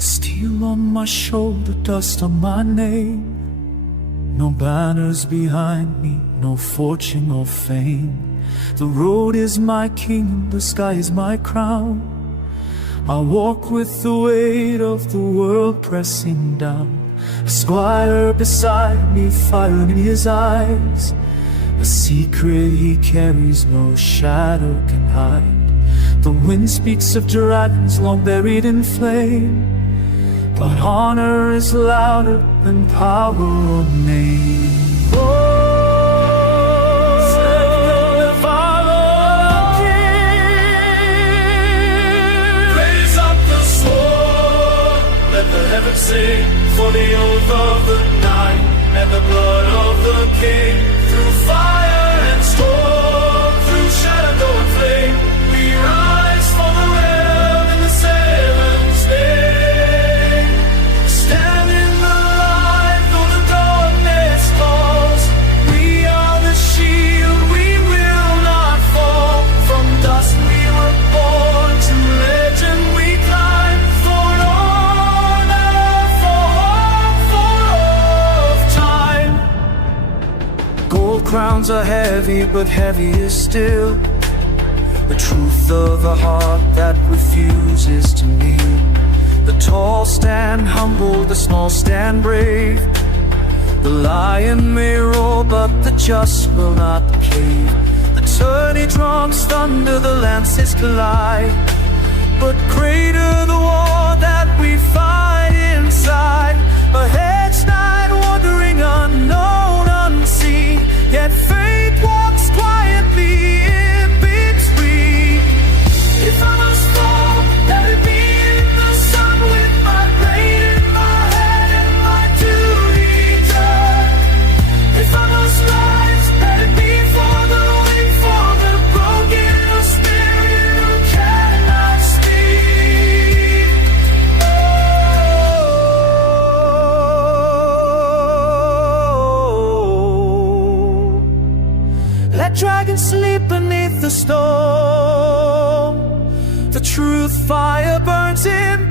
Steel on my shoulder, dust on my name. No banners behind me, no fortune or fame. The road is my kingdom, the sky is my crown. I walk with the weight of the world pressing down. A squire beside me, fire in his eyes. A secret he carries no shadow can hide. The wind speaks of dragons long buried in flame, but honor is louder than power or name. Sing for the oath of the night and the blood of the king. Through fire and storm, through shadow and flame, we rise for the realm in the seventh day. Stand in the light though the darkness falls. We are the shield, we will not fall. From dust we were born, to legend we climb. Crowns are heavy, but heavier still the truth of a heart that refuses to kneel. The tall stand humble, the small stand brave. The lion may roar, but the just will not cave. The tourney drums thunder, the lances collide, but greater the war that we fight inside. A hedge night wandering unknown, unseen, yet faith walks quietly in between. If I must fall, let it be in the sun, with my blade in my hand and my duty done. If I must rise, let it be for the weak, for the broken of spirit who cannot speak. Let dragons sleep beneath the storm. The truth fire burns in